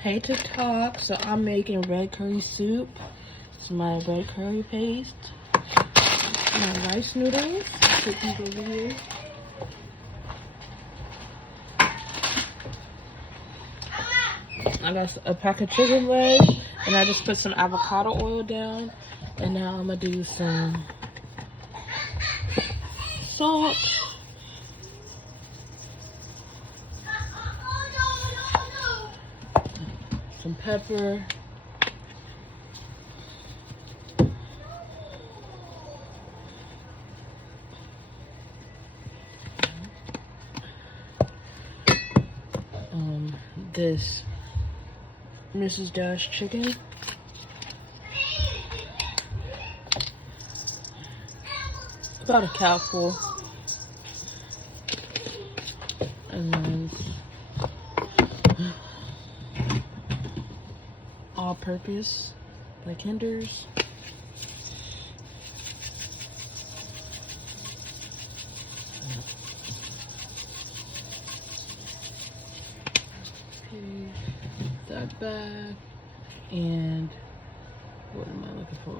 Hey TikTok, so I'm making red curry soup. It's my red curry paste. My rice noodles. Put these over here. I got a pack of chicken legs, and I just put some avocado oil down. And now I'm gonna do some salt. Some pepper. This Mrs. Dash chicken. About a cow full. And then all-purpose, like Hinders. That back. And what am I looking for?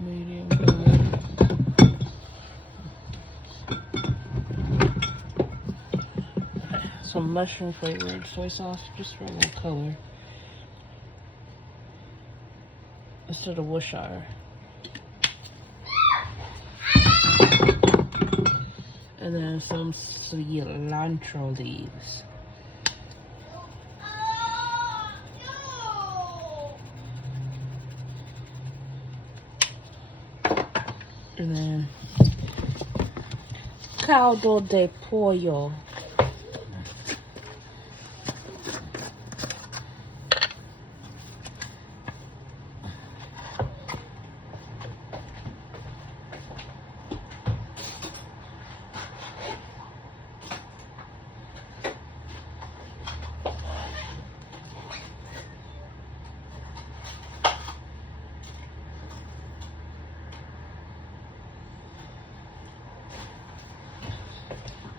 Medium good. Some mushroom flavored soy sauce, just for a little color, instead of Worcestershire. And then some cilantro leaves. And then caldo de pollo.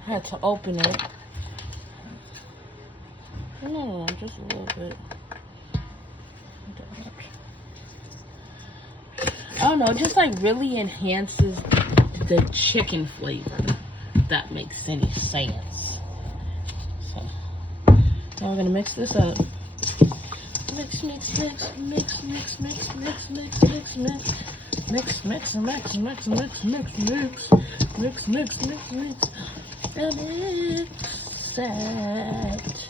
I had to open it. No, just a little bit. I don't know, it just like really enhances the chicken flavor, if that makes any sense. So now we're gonna mix this up. Mix, mix, mix, mix, mix, mix, mix, mix, mix, mix. Mix, mix, mix, mix, mix, mix, mix, mix, mix, mix, mix. And it's set.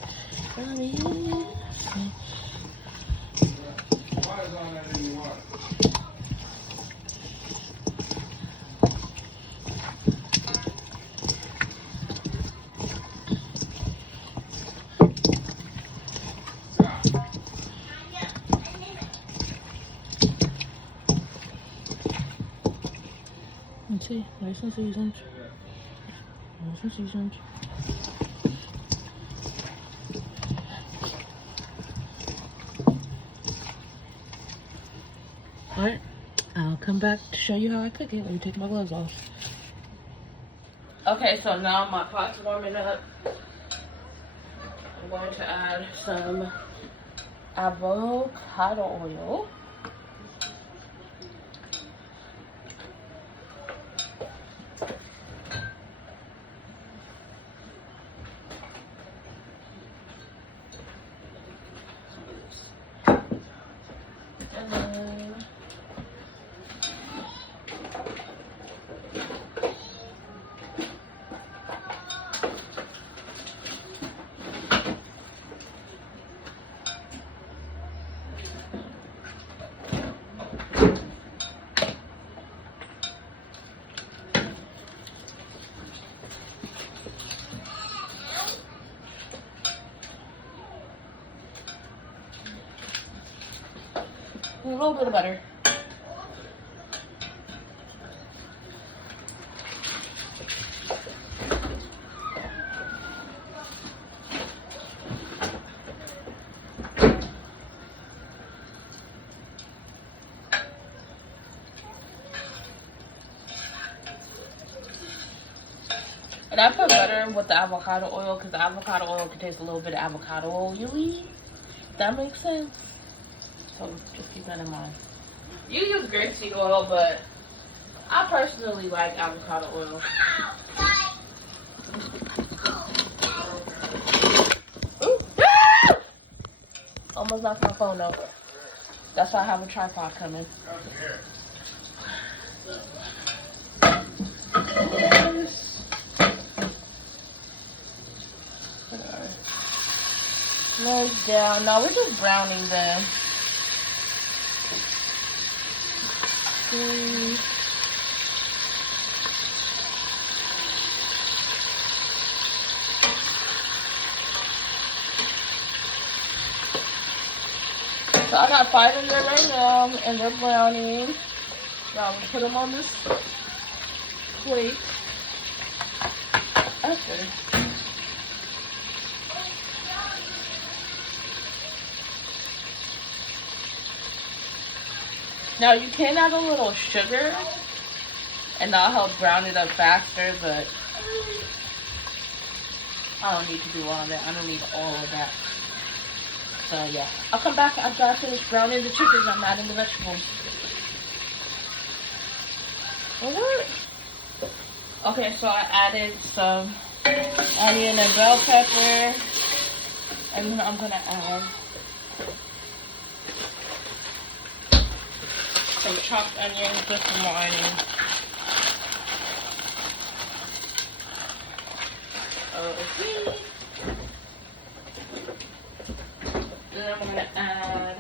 Let's see, nice and seasoned. Nice and seasoned. Alright, I'll come back to show you how I cook it. Let me take my gloves off. Okay, so now my pot's warming up. I'm going to add some avocado oil. A little bit of butter. And I put butter with the avocado oil because the avocado oil contains a little bit of avocado oily. That makes sense. So just keep that in mind. You use grapeseed oil, but I personally like avocado oil. Ooh. Ah! Almost knocked my phone over. That's why I have a tripod coming. Legs down. Now we're just browning them. So I got 5 in there right now, and they're browning. Now I'm gonna put them on this plate. Okay. Now you can add a little sugar, and that'll help brown it up faster, but I don't need to do all of that. I don't need all of that. So yeah, I'll come back after I finish browning the chicken. I'm adding the vegetables. Alright. Okay, so I added some onion and bell pepper, and then I'm gonna add some chopped onions just for more onion. Okay. Then I'm gonna add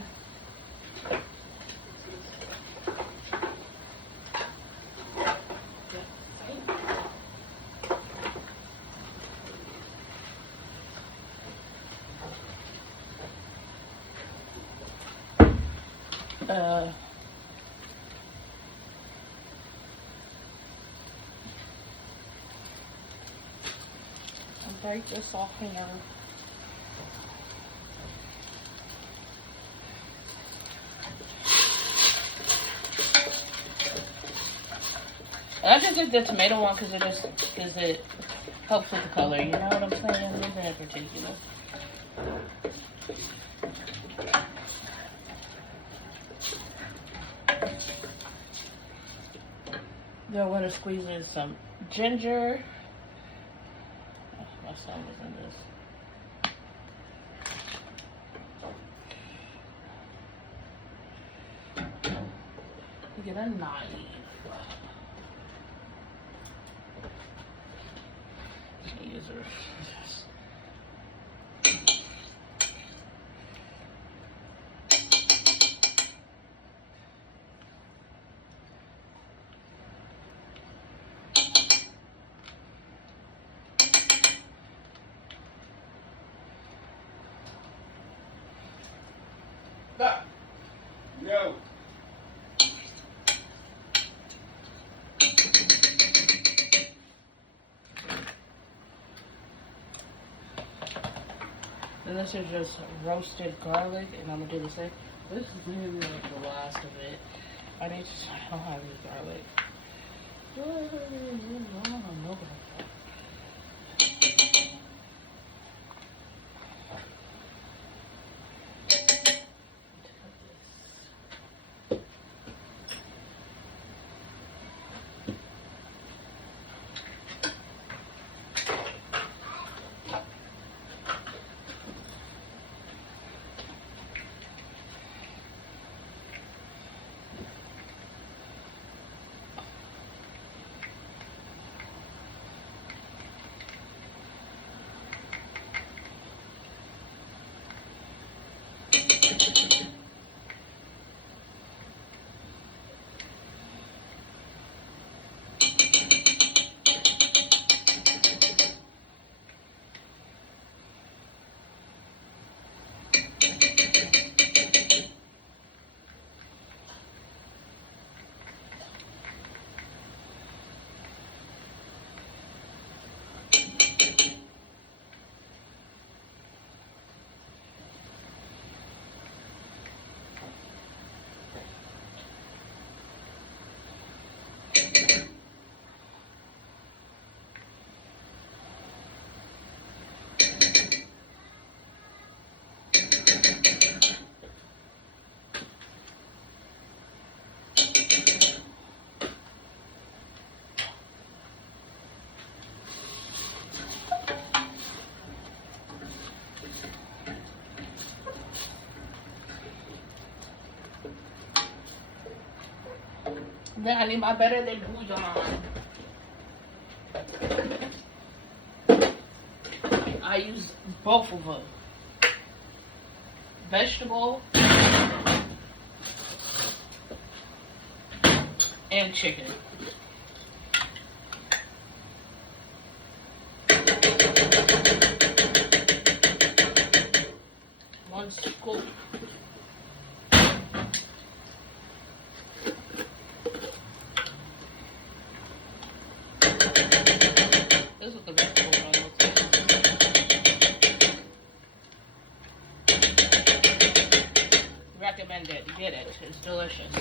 break this off here. And I just did the tomato one because it helps with the color. You know what I'm saying? Nothing in particular. Then I'm gonna squeeze in some ginger. My son was in this. Get a knife. Use her. No. And this is just roasted garlic, and I'm gonna do the same. This is maybe like the last of it. I don't have any garlic. I don't know. Then I need my better than bouillon. I use both of them. Vegetable and chicken. One scoop. This is the vegetable one looks like. Recommend it. Get it. It's delicious.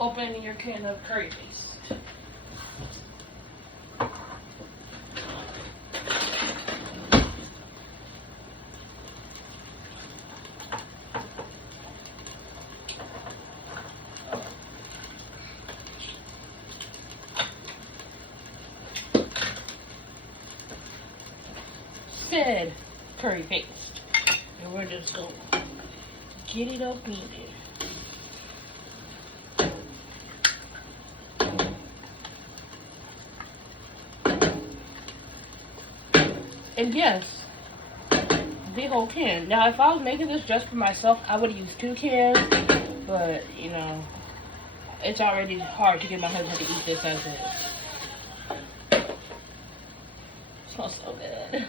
Open your can of curry paste. Said curry paste. And we're just going to get it up in there. And yes, the whole can. Now, if I was making this just for myself, I would use 2 cans. But, you know, it's already hard to get my husband to eat this as is. It smells so good.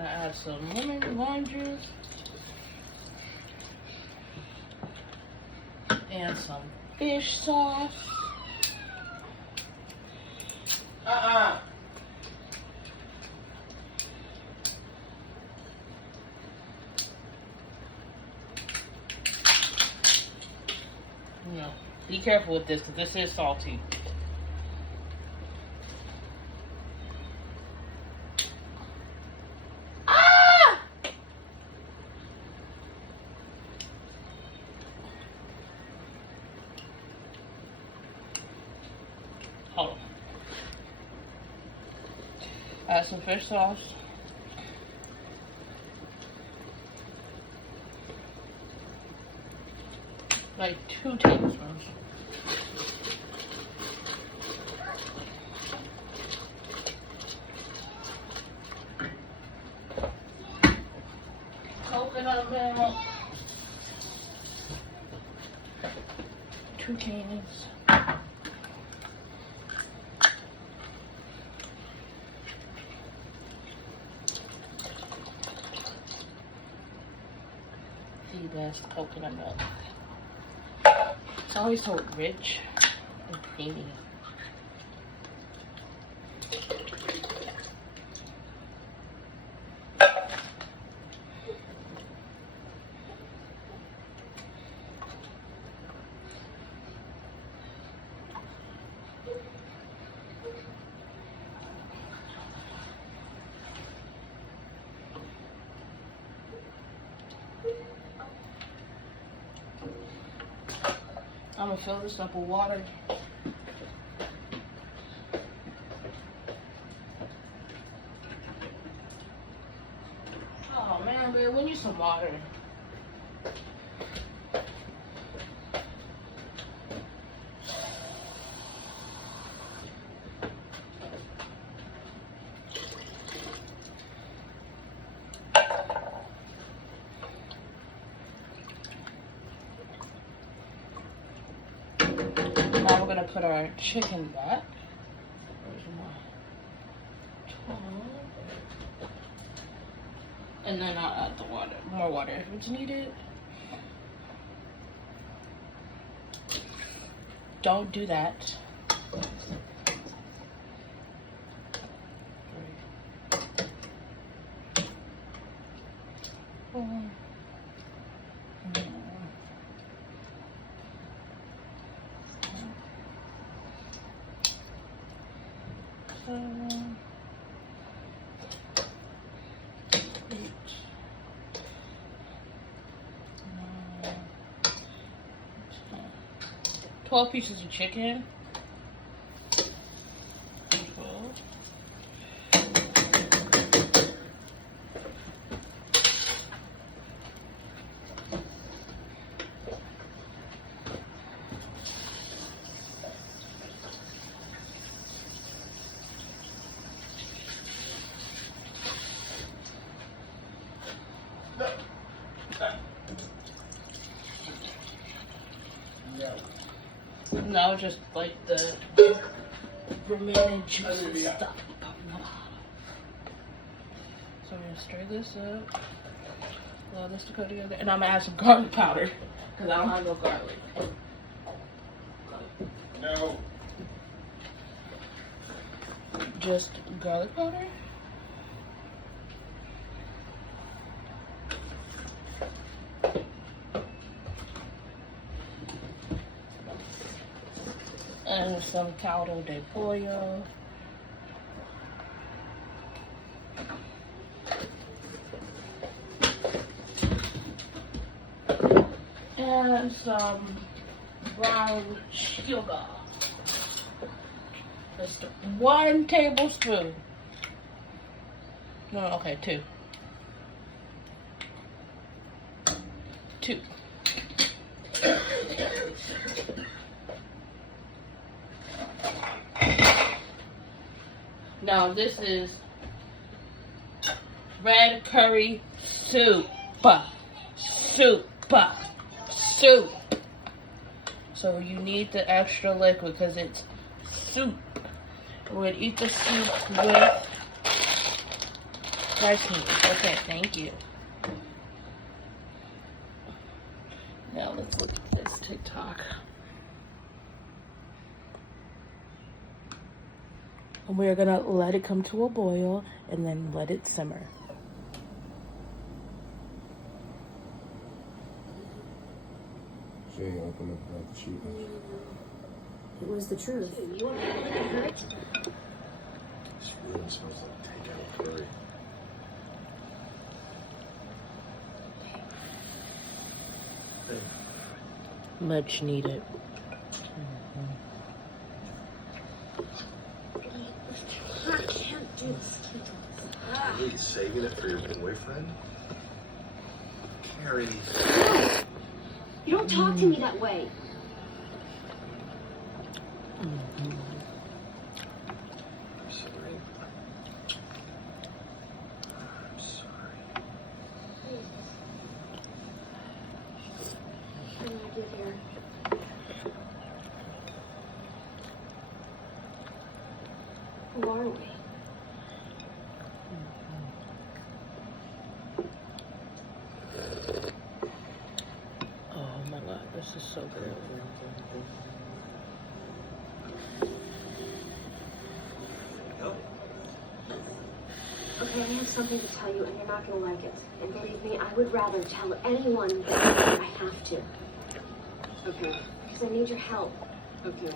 Add some lime juice and some fish sauce. You know, be careful with this because this is salty. Hold on. Add some fish sauce. Like 2 tablespoons. Coconut milk. 2 cans. See, that's coconut milk. It's always so rich and creamy. I'm gonna fill this up with water. Oh man, we need some water. Now we're gonna put our chicken back. Where's my water. More water. Would you need it? Don't do that. $12 pieces of chicken. 12. Now just like the remaining juice and stuff. So I'm gonna stir this up, allow this to go together, and I'm gonna add some garlic powder because I don't have no garlic. No. Just garlic powder. And some caldo de pollo. And some brown sugar. Just 1 tablespoon. No, okay, 2. 2. Now this is red curry soup. Soup. So you need the extra liquid because it's soup. We're gonna eat the soup with rice noodles. Okay, thank you. Now let's look at this TikTok. And we're gonna let it come to a boil and then let it simmer. She ain't open up the sheet. It was the truth. This room smells like takeout curry. Much needed. I can't do this. Are you saving it for your boyfriend? Carrie. No! You don't talk to me that way. I'm sorry. I'm sorry. How did I get here? Who are we? Oh my god, this is so good. No. Okay, I have something to tell you, and you're not gonna like it. And believe me, I would rather tell anyone than I have to. Okay. Because I need your help. Okay.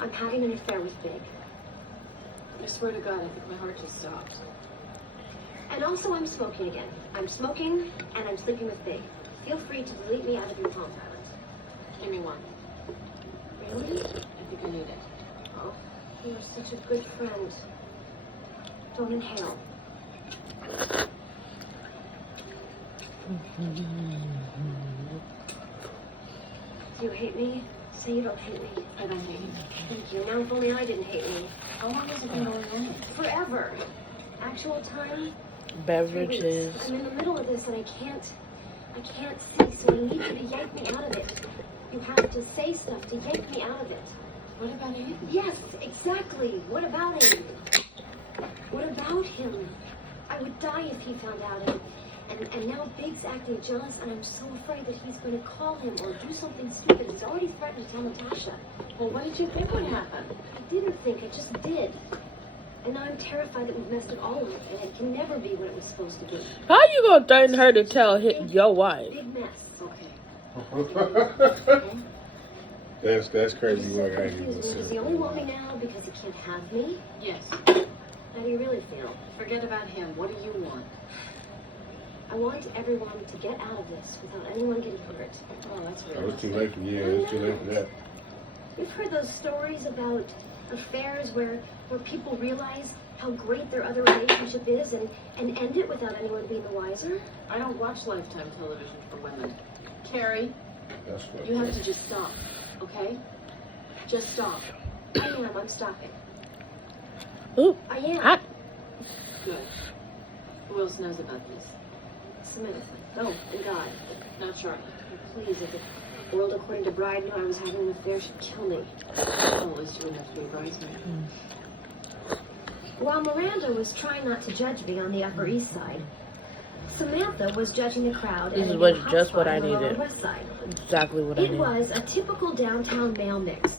I'm having an affair with Big. I swear to God, I think my heart just stopped. And also, I'm smoking again. I'm smoking, and I'm sleeping with Big. Feel free to delete me out of your phone patterns. Give me one. Really? I think I need it. Oh, you're such a good friend. Don't inhale. Do you hate me? Say you don't hate me. I don't hate you. Thank you. Now, if only I didn't hate me. How long has it been going on? Forever. Actual time? 3 Beverages. weeks. I'm in the middle of this and I can't see, so you need you to yank me out of it. You have to say stuff to yank me out of it. What about him? Yes, exactly. What about him? What about him? I would die if he found out. And now Big's acting jealous, and I'm so afraid that he's going to call him or do something stupid. He's already threatened to tell Natasha. Well, what did you think would happen? I didn't think, I just did. And now I'm terrified that we've messed it all up, and it can never be what it was supposed to be. How you gonna threaten her to tell your wife? Big mess. Okay. That's crazy. He's Like so I ain't even confused. Does he said only want me now because he can't have me? Yes. How do you really feel? Forget about him. What do you want? I want everyone to get out of this without anyone getting hurt. Oh, that's It really was too late for it's too late for that. You've heard those stories about affairs where people realize how great their other relationship is and end it without anyone being the wiser? I don't watch Lifetime television for women. Carrie, That's what. you have to just stop, okay? Just stop. I am. I'm stopping. Ooh, I am. hot. Good. Who else knows about this? Samantha. Oh, and God. Not Charlotte. Please, if the world according to Bride knew I was having an affair, she'd kill me. Well, at least you wouldn't have to be a bridesmaid. While Miranda was trying not to judge me on the Upper East Side, Samantha was judging the crowd. This at is a what- hot just spot what I on the Lower needed. West Side. Exactly what I It need. was a typical downtown male mix.